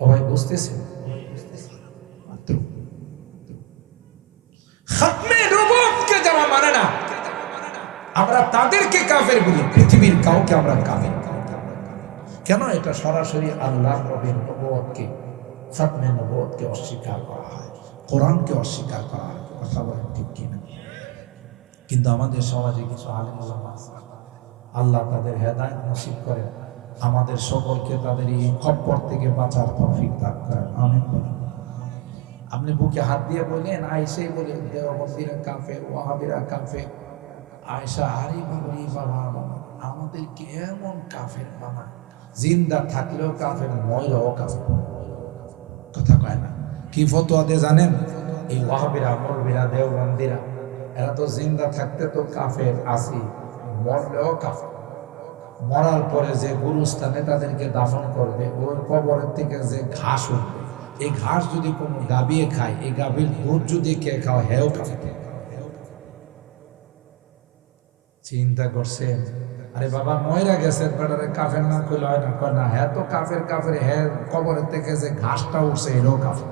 সবাই বুঝতেছে? খাতমে নবুয়তকে যারা মানে না, আমরা তাদেরকে কাফের বলি। পৃথিবীর কাউকে আমরা কাফের কেন? এটা সরাসরি আল্লাহর নবীর নবুয়তকে, খাতমে নবুয়তকে অস্বীকার করা হয়, কোরআনকে অস্বীকার করা হয়। কথা বলেন ঠিক কিনা? কিন্তু আমাদের সমাজে কিছু আলেম ওলামা আছে, আল্লাহ তাদের হেদায়েত নসিব করেন, আমাদের সকলকে তাদের এই খপ্পর থেকে বাঁচার তৌফিক দান করেন। আমিন বলেন। আপনি বুকে হাত দিয়ে বলেন আয়েশাই বলে দেওবন্দিরা কাফের, ওয়াহাবিরা কাফের। আয়েশা আরে বাবা আমাদেরকে এমন কাফের বানায়, জিন্দা থাকলেও কাফের, ময়রাও কাফের। কথা কয় না? কি ফতোয়া দেয় জানেন? এই ওয়াহাবিরা, মৌলবীরা, দেওবন্দিরা এরা তো জিন্দা থাকতে তো কাফের আসি, মরলেও কাফের। মরার পরে যে গুরুস্থানে তাদেরকে দাফন করবে, ওর কবরের থেকে যে ঘাস উঠবে, এই ঘাস যদি কোনো গাবিয়ে খায়, এই গাভীর দুধ যদি কে খাওয়া, হেও কাফের। চিন্তা করছেন? আরে বাবা, ময়রা গেছেন, বেটারে কাফের না কইলে হয় না? কয় না, হ্যাঁ তো কাফের। কাফের হ্যাঁ, কবরের থেকে যে ঘাসটা উঠছে এটাও কাফের।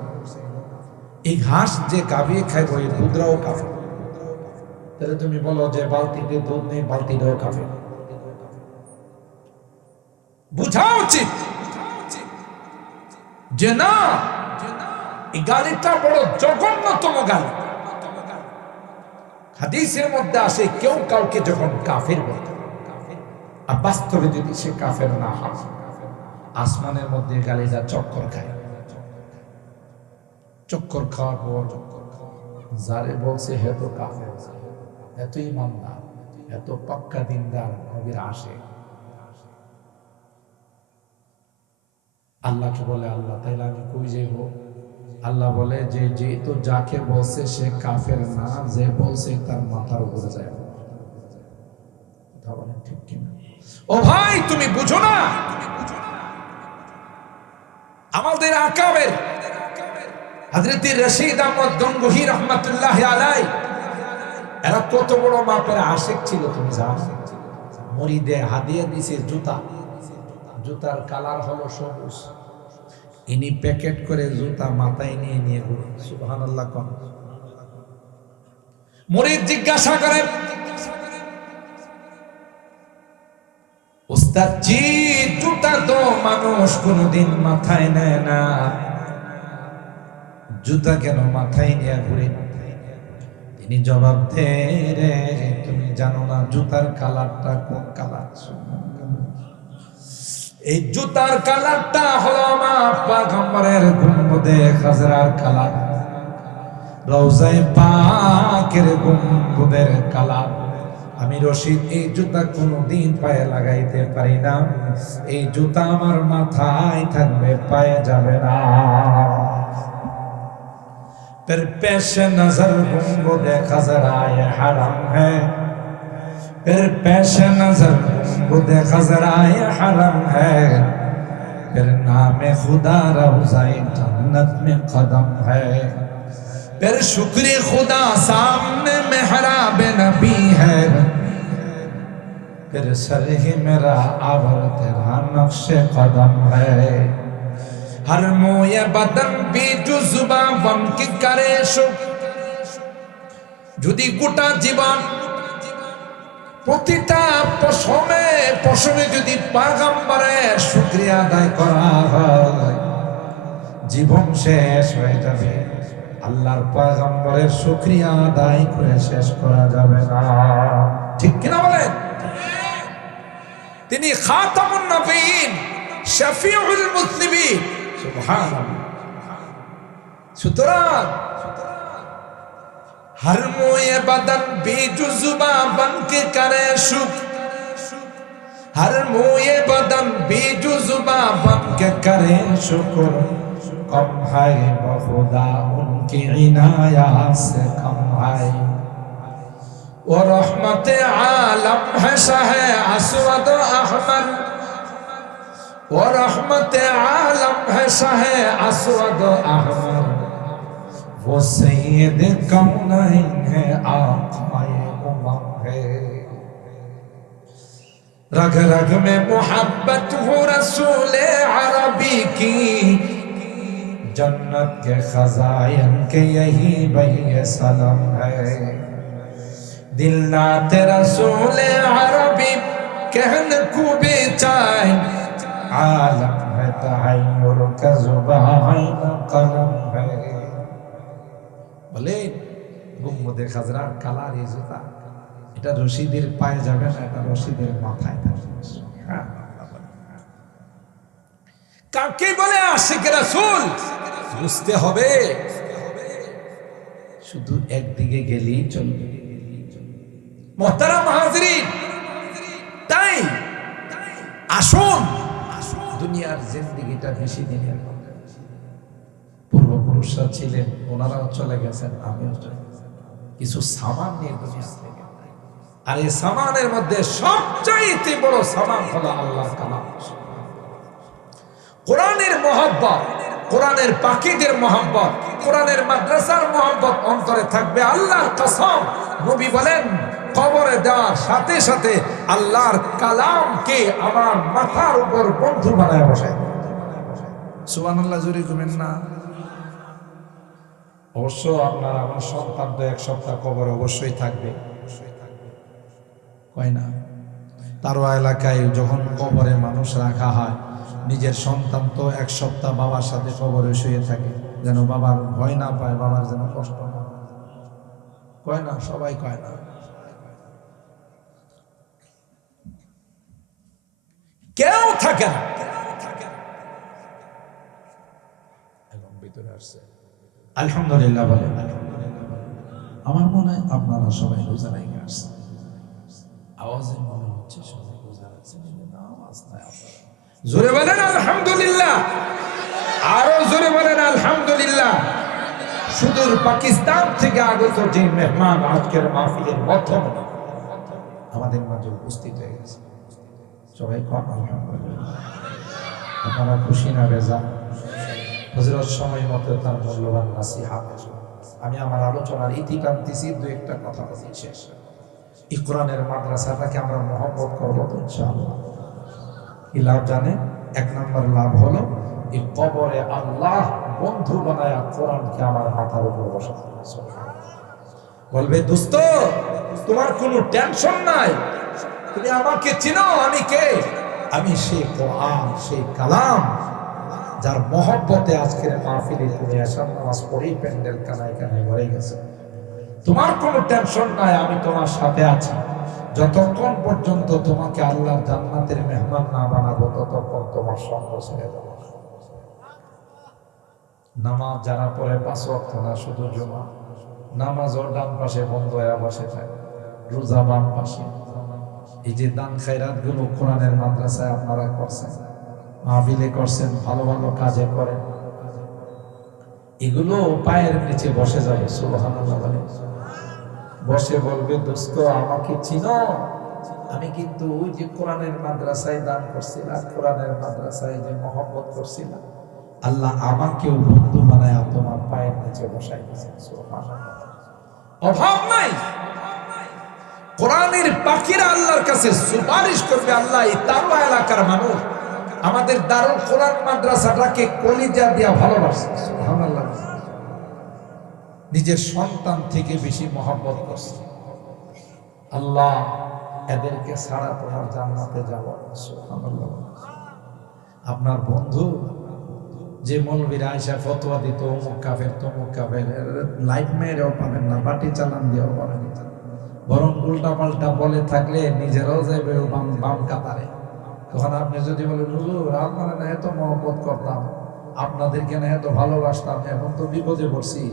এই ঘাস যে গাভিয়ে খাইব, এই দুধরাও কাফের। তাহলে তুমি বলো যে বালতিতে দুধ নেই, বালতিটাও কাফের। বুঝা উচিত যে না, এই গালিটা বড় জঘন্যতম গালি। হাদিসের মধ্যে আসে, কেউ কাউকে যখন কাফের বলে, আর বাস্তবে যদি সে কাফের না হয়, আসমানের মধ্যে গালিটা চক্কর খায়। চক্কর খাওয়ার পর যারে বলছে হে তো কাফের, এত ইমানদার, এত পাক্কা দিনদার, নবীর আসে, আল্লাহকে বলে, আল্লাহ তাইলে আমি কই যাইব? আল্লাহ বলে যে যেহেতু যাকে বলছে সে কাফের না, যে বলছে তার মাথার উপরে যায়। কথা বলেন ঠিক কিনা? ও ভাই, তুমি বুঝো না, আমাদের আকাবের হযরত রশিদ আহমদ গঙ্গোহী রাহমাতুল্লাহি আলাইহি, এরা কত বড় মাপের আশিক ছিল তুমি জানো? মুরিদে হাদিয়া দিছে জুতা, জুতার কালার হলো সবুজ। ইনি প্যাকেট করে জুতা মাথায় নিয়ে নিয়ে ঘুরে। সুবহানাল্লাহ কোন? মুরিদ জিজ্ঞাসা করে, উস্তাদ জি, জুতা তো মানুষ কোনদিন মাথায় নেয় না, জুতা কেন মাথায় নিয়ে ঘুরে? তিনি জবাব দেয়, রে তুমি জানো না জুতার কালারটা কোন কালার? এই জুতার কালারটা হলো আমার পয়গম্বরের গুম্বদে খাজরার কালার, রওজায়ে পাকের গুম্বদের কালার। আমি রশিদ এই জুতা কোনদিন পায়ে লাগাইতে পারি না, এই জুতা আমার মাথায় থাকবে, পায়ে যাবে না। फिर पेश नजर गुंबदे खजराए हरम है, फिर पेश नजर गुंबदे खजराए हरम है, फिर नाम खुदा रौज़ाए जन्नत में कदम है, फिर शुक्र खुदा सामने मेहराब नबी है, फिर सर ही मेरा आवर तेरा नक्शे कदम है। हर मोये बदन भी जुज़बा बन की करे शुक, যদি গোটা জীবন প্রতিটা পশমে পশমে যদি পয়গম্বরের শুকরিয়া আদায় করা হয়, জীবন শেষ হয়ে যাবে, আল্লাহর পয়গম্বরের শুকরিয়া আদায় করে শেষ করা যাবে না। ঠিক কিনা বলেন? তিনি খাতামুন নবীন, শফিউল মুসলিমিন। সুবহানাল্লাহ। সুতরাং हर मोए बदन बेजुजुबा बन के करे शुक, हर मोए बदन बेजुजुबा बन के करे शुक्र, कम है खुदा उनकी इनायत से कम है, वो रहमत आलम है शाहे अस्वद अहमर, वो रहमत आलम है शाहे अस्वद अहमर, वो सैयद कौनैन है आक़ाए उमम है, रग रग में मोहब्बत हो रसूल अरबी की, जन्नत के खजाइन के यही बही सनम है, दिल नाते रसूल अरबी कहने को बेचाए, आलम है तहय्युर का ज़ुबान कलम है। বলে গুম্বদে খাজরার কালার এই জুতা, এটা রশিদের পায়ে যাবে না, এটা রশিদের মাথায় থাকবে। কাকে বলে আশিক রাসূল বুঝতে হবে, শুধু একদিকে গেলেই চলবে। মুহতারাম হাজিরিন, তাই আসুন, দুনিয়ার জিন্দেগিটা বেশি দিনের নয়। পূর্বপুরুষরা ছিলেন, ওনারাও চলে গেছেন, আমিও চলে গেছেন। কিছু সামান নিয়ে দুনিয়া থেকে। আর এই সামানের মধ্যে সবচাইতে বড় সামান হলো আল্লাহর কালাম, কোরআনের মহব্বত, কোরআনের পাখিদের মহব্বত, কোরআনের মাদ্রাসার মহব্বত অন্তরে থাকবে। আল্লাহর কসম, নবী বলেন কবরে দেওয়ার সাথে সাথে আল্লাহর কালামকে আমার মাথার উপর বন্ধু বানায় বসায়। সুবহানাল্লাহ, জোরে কমেন না? অবশ্য আপনার আমার সন্তান তো এক সপ্তাহ কবরে অবশ্যই থাকবে, কয় না? তারওয়া এলাকায় যখন কবরে মানুষ রাখা হয়, নিজের সন্তান তো এক সপ্তাহ বাবার সাথে কবরে শুয়ে থাকে, যেন বাবার ভয় না পায়, বাবার যেন কষ্ট না, কয় না? সবাই কয় না? কেউ থাকে না। এখন ভিতরে আসছে আলহামদুলিল্লাহ বলে। আমার মনে হয় আপনারা সবাই রোজা রেখে আসছেন, আওয়াজে মনে হচ্ছে সবাই রোজা রাখছেন। আওয়াজ নাই আপনারা জোরে বলেন আলহামদুলিল্লাহ, আরো জোরে বলেন আলহামদুলিল্লাহ। সুদূর পাকিস্তান থেকে আগত যে মেহমান আজকের মাহফিলের মাধ্যমে আমাদের মাঝে উপস্থিত হয়ে গেছে, সবাই কম আলহামদুলিল্লাহ। আপনারা খুশি না বেজা? হযরত সময় মতো তার মূল্যবান নাসিহা, আমি আমার আলোচনার ইতি টানতেছি, দু একটা কথা বলি শেষ। এই কোরআনের মাদ্রাসাটাকে আমরা মহব্বত করবো তো ইনশাআল্লাহ। কি লাভ জানে? এক নম্বর লাভ হলো এই কবরে আল্লাহ বন্ধু বানায়া কোরআনকে আমার মাথার উপর বসাতে বলবে, দোস্ত তোমার কোনো টেনশন নাই, তুমি আমাকে চিনো, আমি কে? আমি সেই কোরআন, সেই কালাম, যার মহব্বতে আজকের মাহফিলে তুমি আসার নামাজ পড়েই প্যান্ডেল কানায় কানায় ভরে গেছে। তোমার কোনো টেনশন নাই, আমি তোমার সাথে আছি। যতক্ষণ পর্যন্ত তোমাকে আল্লাহর জান্নাতের মেহমান না বানাবো, ততক্ষণ তোমার সঙ্গ ছেড়ে দেবো। নামাজ যারা পড়ে 5 ওয়াক্ত না, শুধু জুমা, নামাজও ডান পাশে বন্ধ হয়ে বসে থাকে, রোজা বাম পাশে। এই যে দান খায়রাত গুলো কোরআনের মাদ্রাসায় আপনারা করছেন, মাহফিলে করছেন, ভালো ভালো কাজে করেন, এগুলো পায়ের নিচে বসে যাবে। সুবহানাল্লাহ বলে বসে বলবে, দোস্ত আমাকে চিনো, আমি কিন্তু ওই যে কোরআনের মাদ্রাসায় দান করছিলাম, কোরআনের মাদ্রাসায় যে মহব্বত করছিলাম, আল্লাহ আমাকেও বন্ধু বানায় তোমার পায়ের নিচে বসাই দিয়েছেন। সুবহানাল্লাহ, অভাব নাই। কোরআনের পাখিরা আল্লাহর কাছে সুপারিশ করবে, আল্লাহ এই তারওয়া এলাকার মানুষ আমাদের দারুল কোরআন মাদ্রাসাটাকে কলিজা দিয়া ভালোবাসে। সুবহানাল্লাহ, নিজের সন্তান থেকে বেশি মহব্বত করছে। আল্লাহ এদেরকে ছাড়া তোমার জান্নাতে যাব। সুবহানাল্লাহ, আপনার বন্ধু যে মৌলবীরা আয়েশা ফতোয়া দিত, অমুক কাফের তমুক কাফের, লাইফ মেরেও পাবেন না, বাটি চালান দিয়েও পাবেন না, বরং উল্টা পাল্টা বলে থাকলে নিজেরাও যাবে বাম কাতারে। তখন আপনি যদি বলেন, হুজুর আপনারা না এত মহব্বত করতাম, আপনাদেরকে না এত ভালোবাসতাম, এখন তো বিপদে পড়ছি,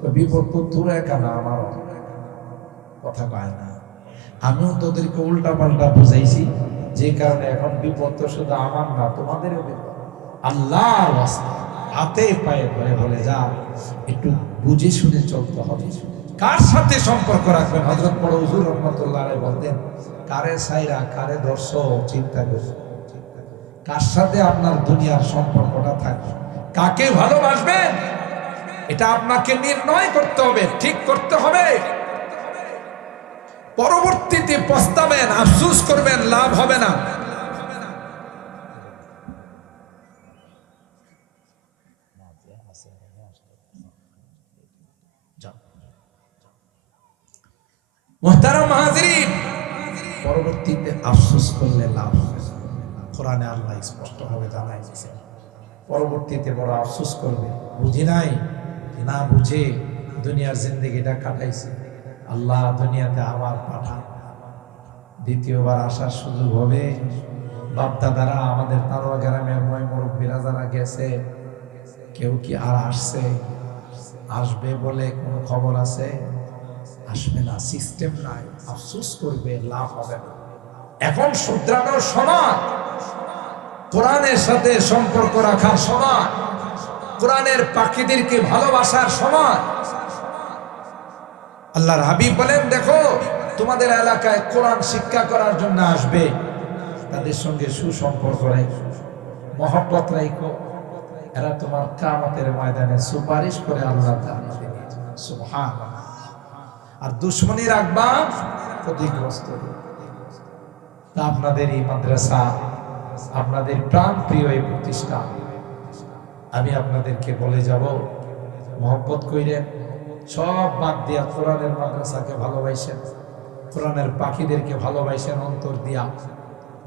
তো বিপদ তো দূরে কেনা, আমারও কথা কয় না। আমিও তোদেরকে উল্টা পাল্টা বুঝাইছি, যে কারণে এখন বিপদ তো শুধু আমার না, তোমাদেরও বিপদ। আল্লাহর ওয়াস্তে হাতে পায়ে ধরে বলে, যা একটু বুঝে শুনে চলতে হবে। কার সাথে সম্পর্ক রাখবেন? হযরত বড় হুজুর রাহমাতুল্লাহ আলাইহি বলতেন, কারে সাইরা কারে দর্শ চিন্তা করুন। কার সাথে আপনার দুনিয়ার সম্পর্কটা থাকবে, কাকে ভালোবাসবেন, এটা আপনাকে নির্ণয় করতে হবে, ঠিক করতে হবে। পরবর্তীতে পস্তাবেন, আফসোস করবেন, লাভ হবে না। মুহতারাম হাজিরিন, পরবর্তীতে আফসোস করলে লাভ হবে না। কোরআনে আল্লাহ স্পষ্টভাবে জানাই দিয়েছেন, পরবর্তীতে বড় আফসোস করবে, বুঝি নাই, না বুঝে দুনিয়ার জিন্দেগিটা কাটাইছে, আল্লাহ দুনিয়াতে আবার পাঠান। দ্বিতীয়বার আসার সুযোগ হবে। বাপদাদারা আমাদের তারওয়া গ্রামের ময় মুরব্বীরা যারা গেছে, কেউ কি আর আসছে? আসবে বলে কোনো খবর আছে? আসবে না, সিস্টেম নাই, আফসোস করবে, লাভ হবে না। এখন শুধরানোর সময়, কোরআনের সাথে সম্পর্ক রাখার সময়, কোরআনের পাখিদেরকে ভালোবাসার সময়। আল্লাহর হাবিব বলেন, দেখো তোমাদের এলাকায় কোরআন শিক্ষা করার জন্য আসবে, তাদের সঙ্গে সুসম্পর্ক রাখো, মহব্বত রাখো, এরা তোমার কিয়ামতের ময়দানে সুপারিশ করে আল্লাহর জান্নাতে নিয়ে যাবে। সুবহানাল্লাহ। আর দুশমনী রাখবা ক্ষতিগ্রস্ত। তা আপনাদের এই মাদ্রাসা, আপনাদের প্রাণ প্রিয় এই প্রতিষ্ঠান, আমি আপনাদেরকে বলে যাব, মহব্বত কইরেন, সব বাদ দিয়া কোরআনের মাদ্রাসাকে ভালোবাসেন, কোরআনের পাখিদেরকে ভালোবাসেন অন্তর দিয়া।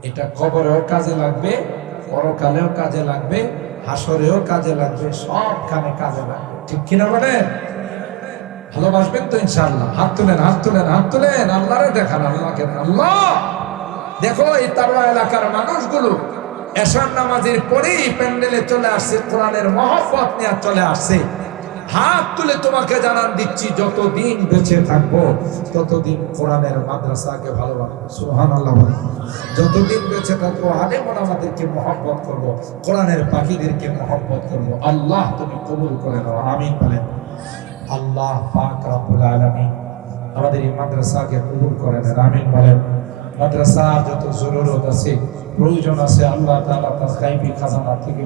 এটা কবরেও কাজে লাগবে, পরকালেও কাজে লাগবে, হাসরেও কাজে লাগবে, সবখানে কাজে লাগবে। ঠিক কিনা বলেন? ভালোবাসবেন তো ইনশাআল্লাহ? হাত তুলেন, হাত তুলেন, হাত তুলেন, আল্লাহরে দেখান, আল্লাহকে। আল্লাহ দেখো, এই তারওয়া এলাকার মানুষগুলো এশার নামাজের পরেই প্যান্ডেলে চলে আসছে, কোরআনের মহব্বত নিয়ে চলে আসছে। হাত তুলে তোমাকে জানান দিচ্ছি, যতদিন বেঁচে থাকবো ততদিন কোরআনের মাদ্রাসাকে ভালোবাসবো। সুবহানাল্লাহ। যতদিন বেঁচে থাকবো আলেম ওলামাদেরকে মহব্বত করবো, কোরআনের পাখিদেরকে মহব্বত করবো। আল্লাহ তুমি কবুল করে নাও, আমিন বলেন। আল্লাহ পাক রব্বুল আলামিন আমাদের এই মাদ্রাসাকে কবুল করে নেন, আমিন বলেন। মাদ্রাসার যত জরুরত আছে, প্রয়োজন আছে, আল্লাহ তাআলা তার গায়বী খাজানা থেকে